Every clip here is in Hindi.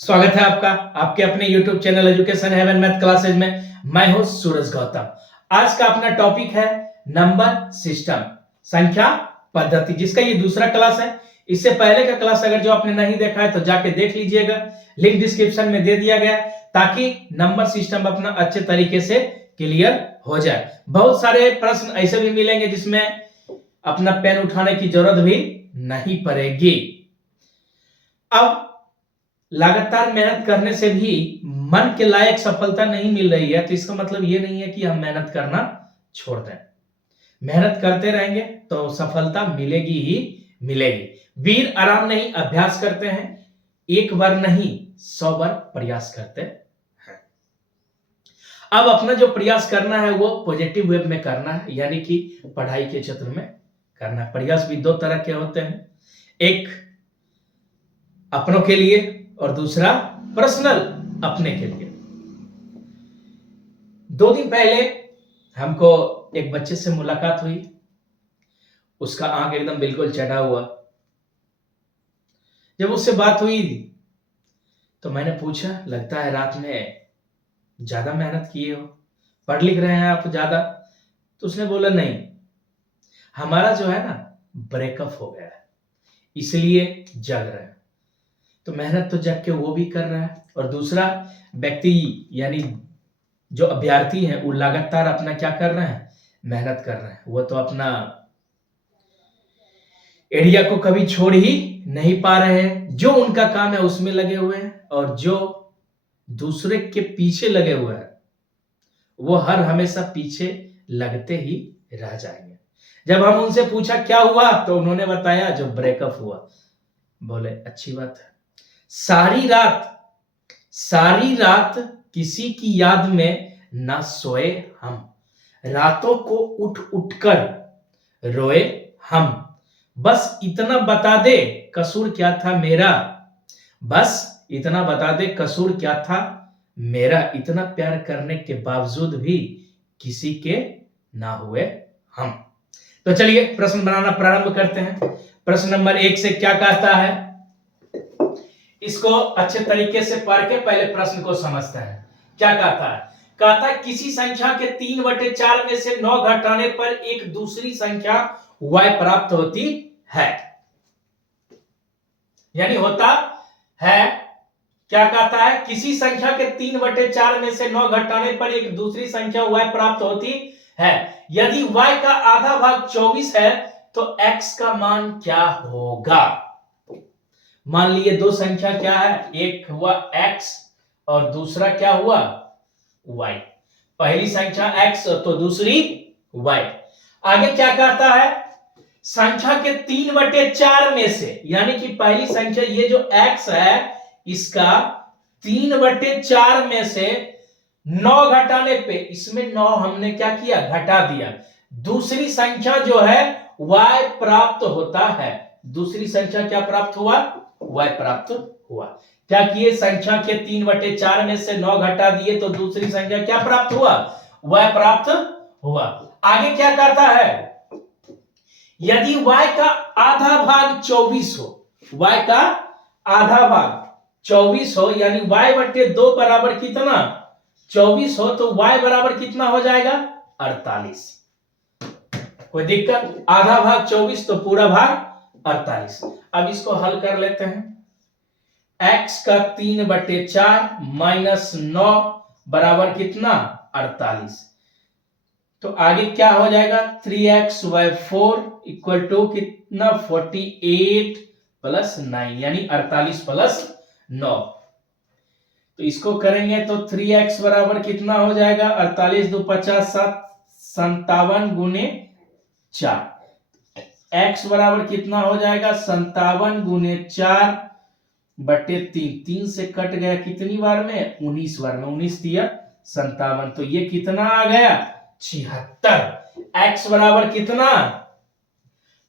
स्वागत है आपका आपके अपने YouTube channel education heaven math classes में। मैं हूं सूरज गौतम। आज का अपना टॉपिक है नंबर सिस्टम, संख्या पद्धति, जिसका ये दूसरा क्लास है। इससे पहले का क्लास अगर जो आपने नहीं देखा है तो जाके देख लीजिएगा, लिंक डिस्क्रिप्शन में दे दिया गया है, ताकि नंबर सिस्टम अपना अच्छे तरीके से क्लियर हो जाए। बहुत सारे प्रश्न ऐसे भी मिलेंगे जिसमें अपना पेन उठाने की जरूरत भी नहीं पड़ेगी। अब लगातार मेहनत करने से भी मन के लायक सफलता नहीं मिल रही है तो इसका मतलब ये नहीं है कि हम मेहनत करना छोड़ दें। मेहनत करते रहेंगे तो सफलता मिलेगी ही मिलेगी। वीर आराम नहीं अभ्यास करते हैं, एक बार नहीं 100 बार प्रयास करते हैं। अब अपना जो प्रयास करना है वो पॉजिटिव वे में करना है, यानी कि पढ़ाई के क्षेत्र में करना है। प्रयास भी दो तरह के होते हैं, एक अपनों के लिए और दूसरा पर्सनल अपने के लिए। 2 दिन पहले हमको एक बच्चे से मुलाकात हुई, उसका आंख एकदम बिल्कुल चढ़ा हुआ। जब उससे बात हुई तो मैंने पूछा, लगता है रात में ज्यादा मेहनत किए हो, पढ़ लिख रहे हैं आप ज्यादा? तो उसने बोला नहीं, हमारा जो है ना ब्रेकअप हो गया है, इसलिए जग रहे हैं। तो मेहनत तो जग के वो भी कर रहा है, और दूसरा व्यक्ति यानी जो अभ्यर्थी है वो लगातार अपना क्या कर रहे हैं, मेहनत कर रहे हैं। वो तो अपना एरिया को कभी छोड़ ही नहीं पा रहे हैं। जो उनका काम है उसमें लगे हुए हैं, और जो दूसरे के पीछे लगे हुए हैं वो हर हमेशा पीछे लगते ही रह जाएंगे। जब हम उनसे पूछा क्या हुआ तो उन्होंने बताया जो ब्रेकअप हुआ। बोले अच्छी बात है। सारी रात किसी की याद में ना सोए हम, रातों को उठ उठकर रोए हम। बस इतना बता दे कसूर क्या था मेरा, बस इतना बता दे कसूर क्या था मेरा, इतना प्यार करने के बावजूद भी किसी के ना हुए हम। तो चलिए प्रश्न बनाना प्रारंभ करते हैं। प्रश्न नंबर 1 से क्या कहता है, इसको अच्छे तरीके से पढ़ के पहले प्रश्न को समझते हैं। क्या कहता है? कहता है किसी संख्या के 3/4 में से 9 घटाने पर एक दूसरी संख्या y प्राप्त होती है। यानी होता है, क्या कहता है, किसी संख्या के 3/4 में से 9 घटाने पर एक दूसरी संख्या y प्राप्त होती है। यदि y का आधा भाग 24 है तो x का मान क्या होगा? मान लिए दो संख्या क्या है, एक हुआ x और दूसरा क्या हुआ y। पहली संख्या x तो दूसरी y। आगे क्या कहता है, संख्या के 3/4 में से, यानी कि पहली संख्या ये जो x है इसका 3/4 में से 9 घटाने पे, इसमें 9 हमने क्या किया, घटा दिया। दूसरी संख्या जो है y प्राप्त होता है। दूसरी संख्या क्या प्राप्त हुआ, y प्राप्त हुआ। क्या किए, संख्या के 3/4 में से 9 घटा दिए तो दूसरी संख्या क्या प्राप्त हुआ, y प्राप्त हुआ। आगे क्या कहता है, यदि y का आधा भाग 24 हो, y का आधा भाग 24 हो, यानी y/2 बराबर कितना, 24 हो, तो y बराबर कितना हो जाएगा, 48। कोई दिक्कत? आधा भाग 24 तो पूरा भाग 48। अब इसको हल कर लेते हैं। x का 3/4 माइनस 9 बराबर कितना, 48। तो आगे क्या हो जाएगा, 3x/4 इक्वल टू कितना, 48 प्लस 9, यानी 48 प्लस 9। तो इसको करेंगे तो 3x बराबर कितना हो जाएगा, 48 2 50 57 गुने 4। x बराबर कितना हो जाएगा, 57 गुने 4/3। 3 से कट गया कितनी बार में, 19 बार में। 19 दिया 57, तो ये कितना आ गया, 76। x बराबर कितना,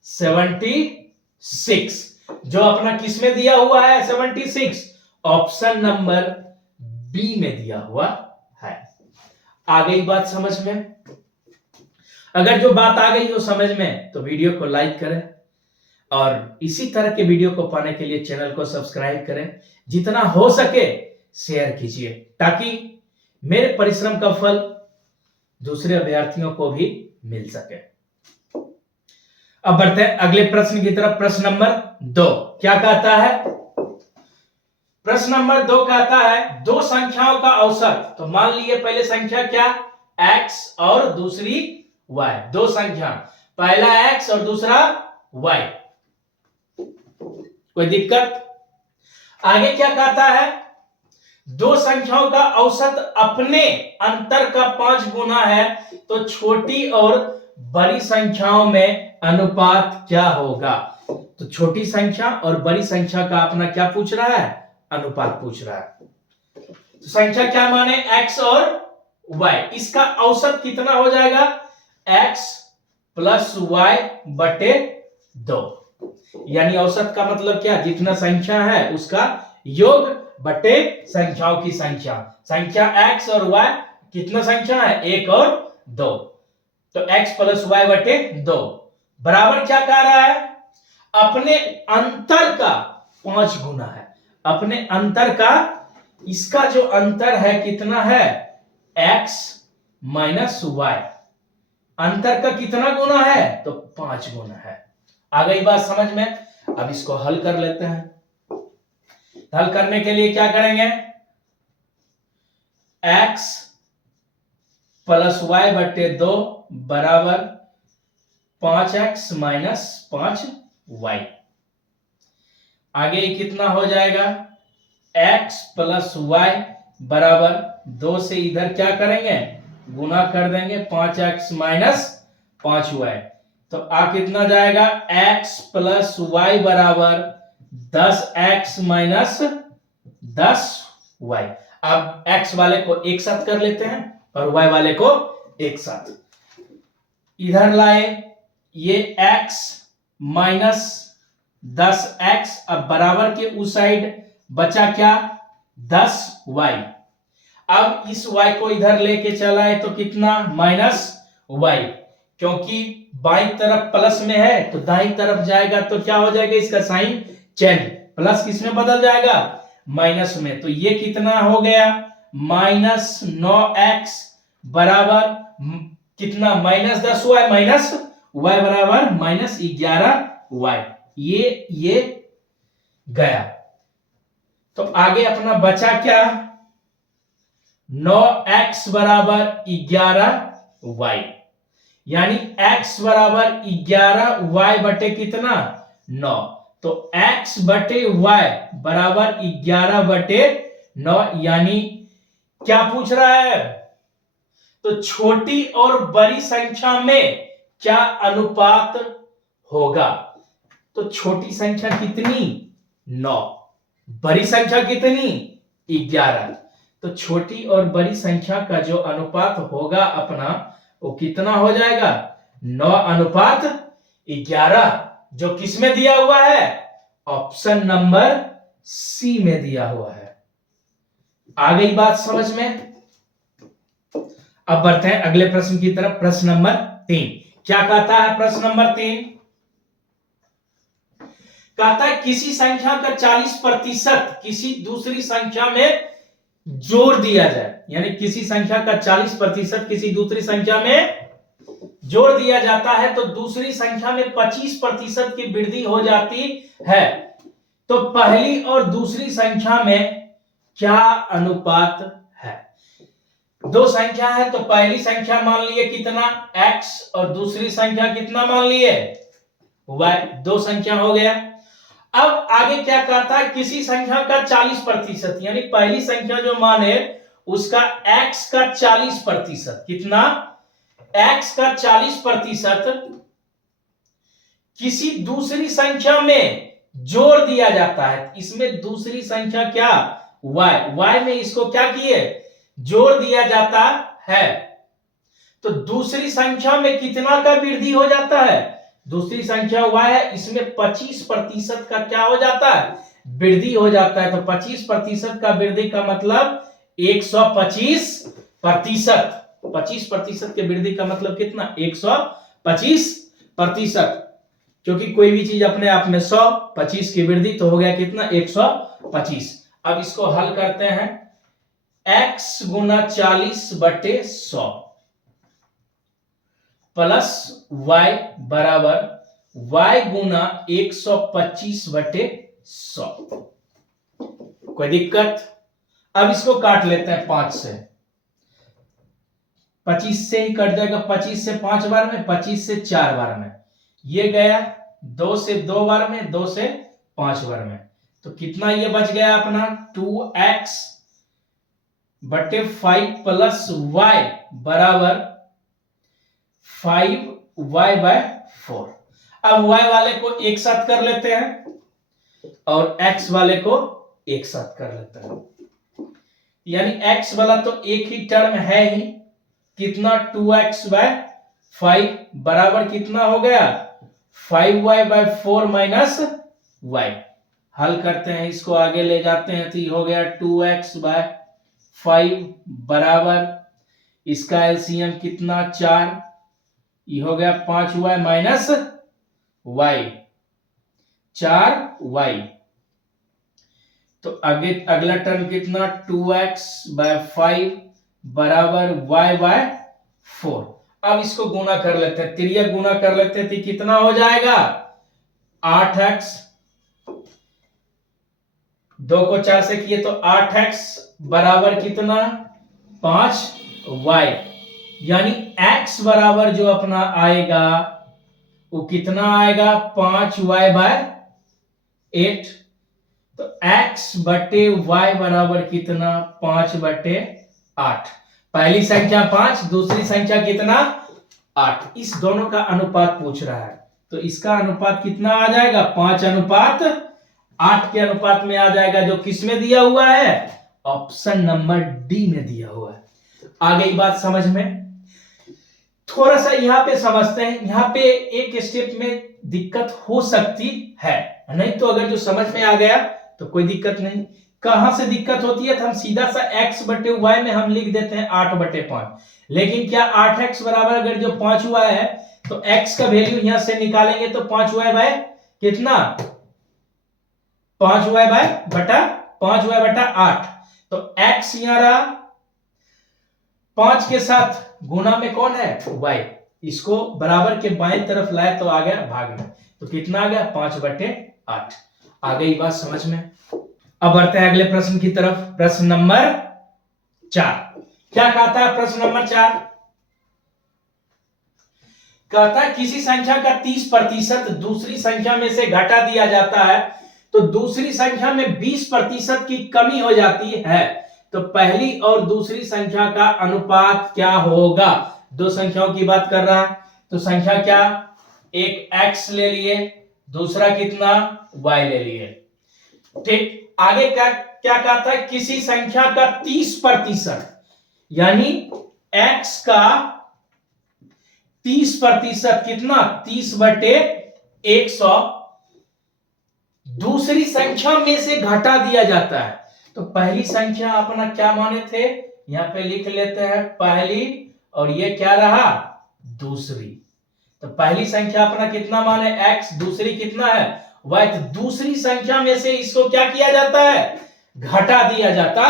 76, जो अपना किस में दिया हुआ है, 76 ऑप्शन नंबर बी में दिया हुआ है। आ गई बात समझ में? अगर जो बात आ गई हो समझ में तो वीडियो को लाइक करें। और इसी तरह के वीडियो को पाने के लिए चैनल को सब्सक्राइब करें, जितना हो सके शेयर कीजिए, ताकि मेरे परिश्रम का फल दूसरे अभ्यर्थियों को भी मिल सके। अब बढ़ते हैं अगले प्रश्न की तरफ। प्रश्न नंबर 2 क्या कहता है? प्रश्न नंबर 2 कहता है दो संख्याओं का औसत। तो मान लिए पहले संख्या क्या? x और दूसरी y। दो संख्या, पहला x और दूसरा y। कोई दिक्कत? आगे क्या कहता है? दो संख्याओं का औसत अपने अंतर का 5 गुना है, तो छोटी और बड़ी संख्याओं में अनुपात क्या होगा? तो छोटी संख्या और बड़ी संख्या का अपना क्या पूछ रहा है? अनुपात पूछ रहा है। तो संख्या क्या माने? x और y। इसका औसत कितना हो जाएगा? x प्लस y बटे 2। यानी औसत का मतलब क्या? जितना संख्या है उसका योग बटे संख्याओं की संख्या। संख्या x और y कितना संख्या है? 1 और 2। तो x प्लस y बटे 2 बराबर क्या कह रहा है? अपने अंतर का 5 गुना है। अपने अंतर का, इसका जो अंतर है कितना है? x minus y। अंतर का कितना गुना है? तो 5 गुना है। आ गई बात समझ में? अब इसको हल कर लेते हैं। हल करने के लिए क्या करेंगे? x प्लस y बटे 2 बराबर 5x माइनस 5y। आगे कितना हो जाएगा? x प्लस y बराबर 2 से इधर क्या करेंगे? गुना कर देंगे, 5x माइनस 5y। तो आ कितना जाएगा? x प्लस y बराबर 10x माइनस 10y। अब x वाले को एक साथ कर लेते हैं और y वाले को एक साथ इधर लाए। ये x माइनस 10x, अब बराबर के उस साइड बचा क्या? 10y। अब इस y को इधर लेके चलाए तो कितना? Minus y। क्योंकि बाईं तरफ प्लस में है तो दाईं तरफ जाएगा तो क्या हो जाएगा? इसका साइन चेंज, प्लस किसमें बदल जाएगा? माइनस में। तो ये कितना हो गया? माइनस 9x बराबर कितना? माइनस 10y माइनस y बराबर माइनस 11y। ये गया। तो आगे अपना बचा क्या? 9x बराबर 11y। यानी x बराबर 11y बटे कितना? 9। तो x बटे y बराबर 11 बटे 9। यानी क्या पूछ रहा है? तो छोटी और बड़ी संख्या में क्या अनुपात होगा? तो छोटी संख्या कितनी? 9। बड़ी संख्या कितनी? 11। तो छोटी और बड़ी संख्या का जो अनुपात होगा अपना, वो कितना हो जाएगा? 9 अनुपात 11, जो किस में दिया हुआ है? ऑप्शन नंबर सी में दिया हुआ है। आ गई बात समझ में? अब बढ़ते हैं अगले प्रश्न की तरफ। प्रश्न नंबर 3 क्या कहता है? प्रश्न नंबर 3 कहता है किसी संख्या का 40% किसी दूसरी संख्या में जोड़ दिया जाए। यानी किसी संख्या का 40% किसी दूसरी संख्या में जोड़ दिया जाता है तो दूसरी संख्या में 25% की वृद्धि हो जाती है। तो पहली और दूसरी संख्या में क्या अनुपात है? दो संख्या है तो पहली संख्या मान लिए कितना? x और दूसरी संख्या कितना मान लिए? y। दो संख्या हो गया। अब आगे क्या कहता है? किसी संख्या का 40%, यानी पहली संख्या जो माने उसका x का 40%। कितना? x का 40% किसी दूसरी संख्या में जोड़ दिया जाता है। इसमें दूसरी संख्या क्या? y में इसको क्या किए? जोड़ दिया जाता है। तो दूसरी संख्या में कितना का वृद्धि हो जाता है? दूसरी संख्या y है, इसमें 25% का क्या हो जाता है? वृद्धि हो जाता है। तो 25% का वृद्धि का मतलब 125%। 25% के वृद्धि का मतलब कितना? 125%। क्योंकि कोई भी चीज अपने आप में 100, 25 की वृद्धि तो हो गया कितना 125। अब इसको हल करते हैं, x गुना 40/100 प्लस y बराबर y गुना 125/100। कोई दिक्कत? अब इसको काट लेते हैं 5 से, 25 से ही कट जाएगा, 25 से 5 बार में, 25 से 4 बार में, ये गया 2 से 2 बार में, 2 से 5 बार में, तो कितना ये बच गया अपना 2x/5 प्लस y बराबर 5y/4। अब y वाले को एक साथ कर लेते हैं और x वाले को एक साथ कर लेते हैं, यानी x वाला तो एक ही टर्म है ही, कितना 2x/5 बराबर कितना हो गया 5y/4 माइनस y। हल करते हैं, इसको आगे ले जाते हैं तो ये हो गया 2x/5 बराबर, इसका एलसीएम कितना 4, ये हो गया 5y माइनस y, 4y। तो आगे अगला टर्म कितना 2x/5 बराबर y/4। अब इसको गुना कर लेते हैं, तिर्यक गुना कर लेते हैं तो कितना हो जाएगा 8x, 2 को 4 से किए तो 8x बराबर कितना 5y, यानी x बराबर जो अपना आएगा वो कितना आएगा 5y/8। तो x/y बराबर कितना 5/8। पहली संख्या 5, दूसरी संख्या कितना 8। इस दोनों का अनुपात पूछ रहा है, तो इसका अनुपात कितना आ जाएगा 5:8 के अनुपात में आ जाएगा, जो किस में दिया हुआ है ऑप्शन नंबर डी में दिया हुआ है। आ गई बात समझ में? थोड़ा सा यहां पे समझते हैं, यहां पे एक स्टेप में दिक्कत हो सकती है, नहीं तो अगर जो समझ में आ गया तो कोई दिक्कत नहीं। कहां से दिक्कत होती है तो हम सीधा सा x/y में हम लिख देते हैं 8/5, लेकिन क्या 8x बराबर अगर जो 5y है तो x का वैल्यू यहां से निकालेंगे तो 5y बाय कितना 5y/8, तो x यहां रहा, 5 के साथ गुना में कौन है y, इसको बराबर के बाएं तरफ लाए तो आ गया भाग में, तो कितना आ गया 5/8। आ गई बात समझ में? अब बढ़ते हैं अगले प्रश्न की तरफ। प्रश्न नंबर 4 क्या कहता है? प्रश्न नंबर 4 कहता है किसी संख्या का 30% दूसरी संख्या में से घटा दिया जाता है तो दूसरी संख्या में 20% की कमी हो जाती है, तो पहली और दूसरी संख्या का अनुपात क्या होगा? दो संख्याओं की बात कर रहा है, तो संख्या क्या, एक x ले लिए, दूसरा कितना y ले लिए। ठीक, आगे क्या क्या कहता है? किसी संख्या का 30%, यानी x का 30% कितना 30/100 दूसरी संख्या में से घटा दिया जाता है। तो पहली संख्या अपना क्या माने थे, यहां पे लिख लेते हैं पहली, और ये क्या रहा दूसरी। तो पहली संख्या अपना कितना माने x, दूसरी कितना है y, तो दूसरी संख्या में से इसको क्या किया जाता है घटा दिया जाता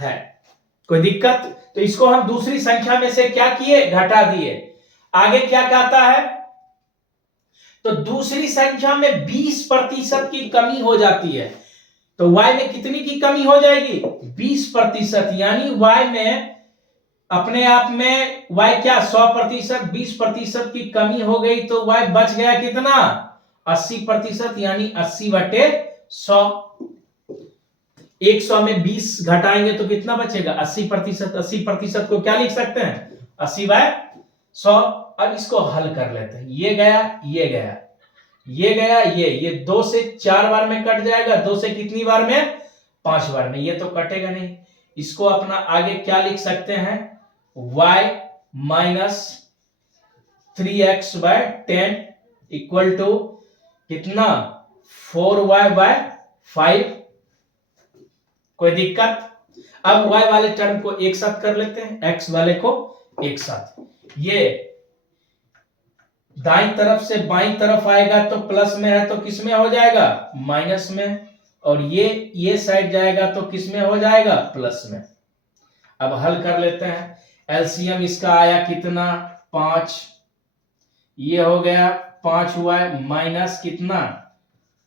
है। कोई दिक्कत? तो इसको हम दूसरी संख्या में से क्या किए घटा दिए। आगे क्या कहता है? तो दूसरी संख्या में 20% की कमी हो जाती है, तो y में कितनी की कमी हो जाएगी 20%, यानी y में अपने आप में y क्या 100%, 20% की कमी हो गई तो y बच गया कितना 80%, यानी 80/100। 100 में 20 घटाएंगे तो कितना बचेगा 80%। 80% को क्या लिख सकते हैं 80/100। अब इसको हल कर लेते हैं, ये गया ये गया ये गया, ये 2 से 4 बार में कट जाएगा, 2 से कितनी बार में 5 बार में, ये तो कटेगा नहीं। इसको अपना आगे क्या लिख सकते हैं y minus 3x/10 equal to कितना 4y/5। कोई दिक्कत? अब y वाले टर्म को एक साथ कर लेते हैं, x वाले को एक साथ, दाईं तरफ से बाईं तरफ आएगा तो प्लस में है तो किस में हो जाएगा, माइनस में, और ये साइड जाएगा तो किस में हो जाएगा, प्लस में। अब हल कर लेते हैं। एलसीएम इसका आया कितना, 5, ये हो गया 5y माइनस कितना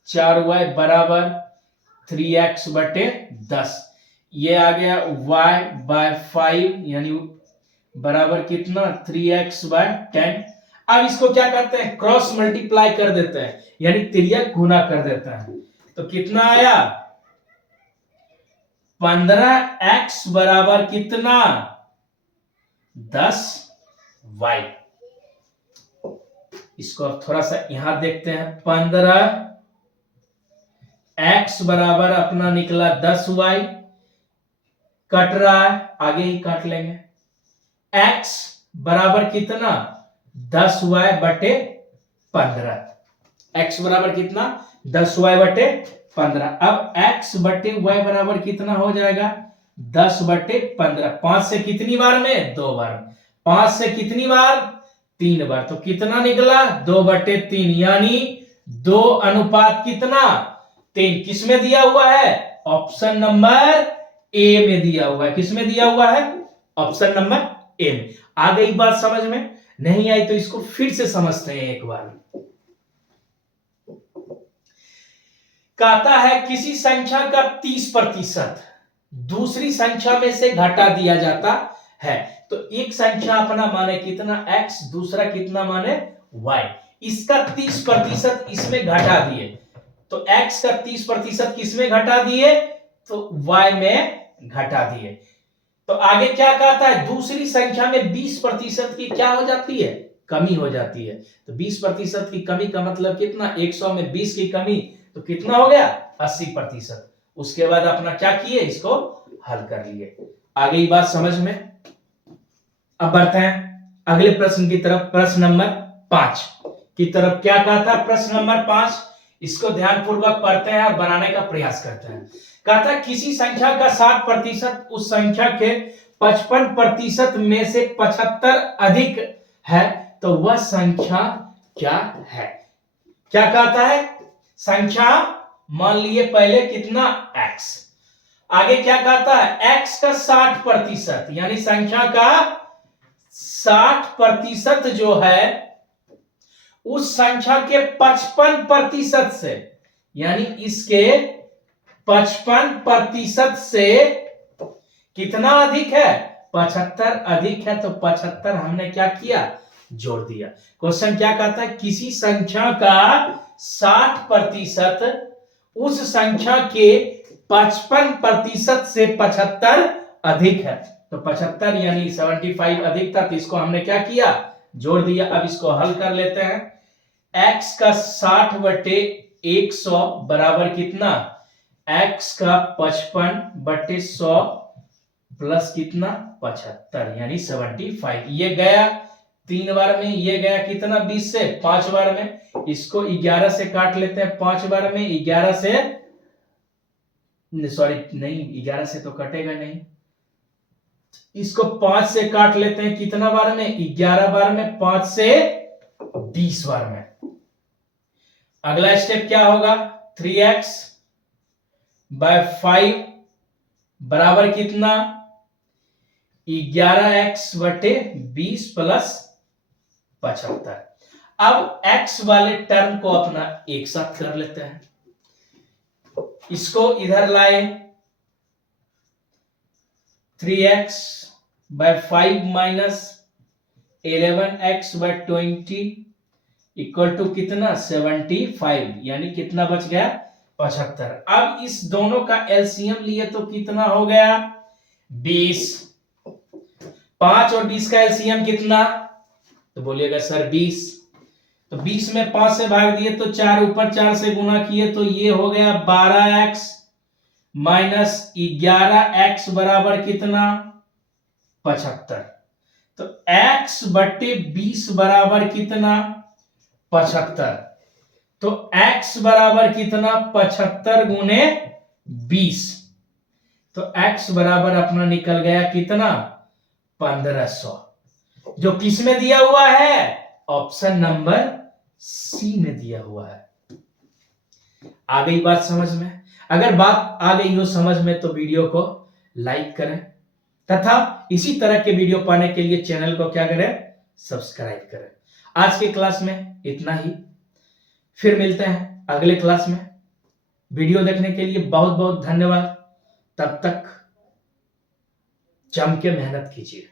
4y बराबर 3x/10, ये आ गया y/5 यानी बराबर कितना 3x/10। अब इसको क्या करते हैं, क्रॉस मल्टीप्लाई कर देते हैं, यानी तिर्यक गुना कर देते हैं। तो कितना आया 15x बराबर कितना 10y। इसको अब थोड़ा सा यहां देखते हैं। 15x बराबर अपना निकला 10y, कट रहा है आगे ही काट लेंगे। x बराबर कितना 10y/15, x बराबर कितना 10y/15। अब x/y बराबर कितना हो जाएगा 10/15। 5 से कितनी बार में, 2 बार में। 5 से कितनी बार, 3 बार, तो कितना निकला 2/3, यानी 2 अनुपात कितना 3। किस में दिया हुआ है, ऑप्शन नंबर ए में दिया हुआ है। किस में दिया हुआ है, ऑप्शन नंबर ए में। आ गई बात समझ में, नहीं आई तो इसको फिर से समझते हैं एक बार। कहता है किसी संख्या का 30% दूसरी संख्या में से घटा दिया जाता है। तो एक संख्या अपना माने कितना x, दूसरा कितना माने y, इसका 30% इसमें घटा दिए, तो x का 30% किसमें घटा दिए, तो y में घटा दिए। तो आगे क्या कहता है, दूसरी संख्या में 20% की क्या हो जाती है, कमी हो जाती है। तो 20% की कमी का मतलब कितना, 100 में 20 की कमी, तो कितना हो गया 80%। उसके बाद अपना क्या किए, इसको हल कर लिए। आगे ये बात समझ में। अब बढ़ते हैं अगले प्रश्न की तरफ, प्रश्न नंबर 5 की तरफ। क्या कहा था प्रश्न नंबर 5, इसको ध्यानपूर्वक पढ़ते हैं और बनाने का प्रयास करते हैं। कहता है किसी संख्या का 60% उस संख्या के 55% में से 75 अधिक है, तो वह संख्या क्या है। क्या कहता है, संख्या मान लिए पहले कितना x, आगे क्या कहता है x का 60%, यानी संख्या का 60% जो है उस संख्या के 55% से, यानी इसके 55% से कितना अधिक है, 75 अधिक है। तो 75 हमने क्या किया, जोड़ दिया। क्वेश्चन क्या कहता है, किसी संख्या का 60% उस संख्या के 55% से 75 अधिक है। तो 75 यानी 75 अधिक था, तो इसको हमने क्या किया, जोड़ दिया। अब इसको हल कर लेते हैं। x का 60/100 बराबर कितना, x का 55/100 प्लस कितना 75, यानी 75। ये गया 3 बार में, ये गया कितना 20 से 5 बार में। इसको 11 से काट लेते हैं 5 बार में, 11 से सॉरी नहीं 11 से तो कटेगा नहीं, इसको 5 से काट लेते हैं कितना बार में, 11 बार में, 5 से 20 बार में। अगला स्टेप क्या होगा, 3x/5 बराबर कितना 11x/20 प्लस 75। अब x वाले टर्म को अपना एक साथ कर लेते हैं, इसको इधर लाए, 3x/5 minus 11x/20 equal to कितना 75, यानी कितना बच गया 75। अब इस दोनों का एलसीएम लिए तो कितना हो गया 20। 5 और 20 का एलसीएम कितना, तो बोलिएगा सर 20। तो 20 में 5 से भाग दिए तो 4, ऊपर 4 से गुना किए तो ये हो गया 12x माइनस 11x बराबर कितना 75। तो x/20 बराबर कितना 75। तो x बराबर कितना 75 गुने 20, तो x बराबर अपना निकल गया कितना 1500, जो किस में दिया हुआ है ऑप्शन नंबर सी में दिया हुआ है। आ गई बात समझ में? अगर बात आ गई हो समझ में तो वीडियो को लाइक करें तथा इसी तरह के वीडियो पाने के लिए चैनल को क्या करें, सब्सक्राइब करें। आज के क्लास में इतना ही, फिर मिलते हैं अगले क्लास में। वीडियो देखने के लिए बहुत बहुत धन्यवाद। तब तक जम के मेहनत कीजिए।